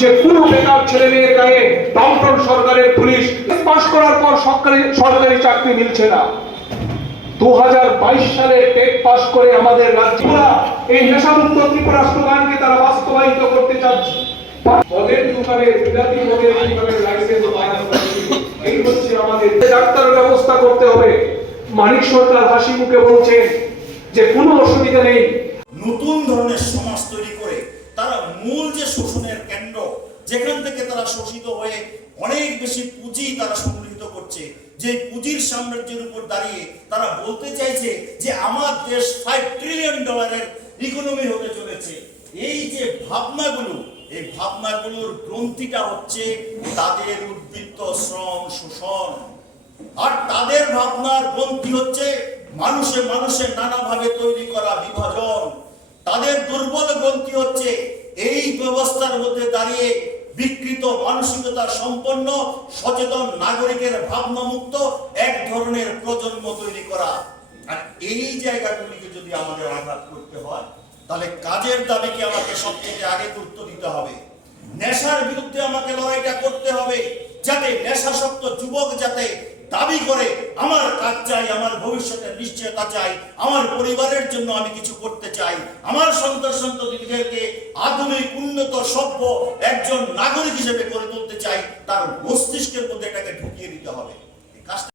যে কোনো বেকার ছেলে মেয়ের গায়ে বামফ্রন্ট সরকারের পুলিশ পাশ করার পর সরকারি সরকারি চাকরি মিলছে না। দু সালে টেট পাস করে আমাদের রাজ্যরা এই নেশামুক্ত ত্রিপুরা স্লোগানকে তারা বাস্তবায়িত করতে চাচ্ছে। সমাজ তৈরি করে তারা মূল যে শোষণের যেখান থেকে তারা শোষিত হয়ে অনেক বেশি পুঁজি তারা সংগৃহীত করছে। যে পুঁজির সাম্রাজ্যের উপর দাঁড়িয়ে তারা বলতে চাইছে যে আমার দেশ ফাইভ ট্রিলিয়ন ডলারের ইকোনমি হতে চলেছে। এই যে ভাবনাগুলো, এই ভাবনাগুলোর গ্রন্থিটা হচ্ছে তাদের উদ্বৃত্ত শ্রম শোষণ। আর তাদের ভাবনার গ্রন্থি হচ্ছে মানুষে মানুষে নানাভাবে তৈরি করা বিভাজন। তাদের দুর্বল গ্রন্থি হচ্ছে এই ব্যবস্থার মধ্যে দাঁড়িয়ে বিকৃত মানসিকতা সম্পন্ন সচেতন নাগরিকের ভাবনামুক্ত এক ধরনের প্রজন্ম তৈরি করা। আর এই জায়গাগুলিকে যদি আমাদের আঘাত করতে হয়, তাহলে কাজের দাবিকে আমাকে সবথেকে আগে গুরুত্ব দিতে হবে। নেশার বিরুদ্ধে আমাকে লড়াইটা করতে হবে, যাতে নেশাসক্ত যুবক যাতে দাবি করে, আমার কাজ চাই, আমার ভবিষ্যতের নিশ্চয়তা চাই, আমার পরিবারের জন্য আমি কিছু করতে চাই, আমার সন্তান আধুনিক উন্নত সভ্য একজন নাগরিক হিসেবে করে তুলতে চাই, তার মস্তিষ্কের মধ্যে এটাকে ঢুকিয়ে দিতে হবে।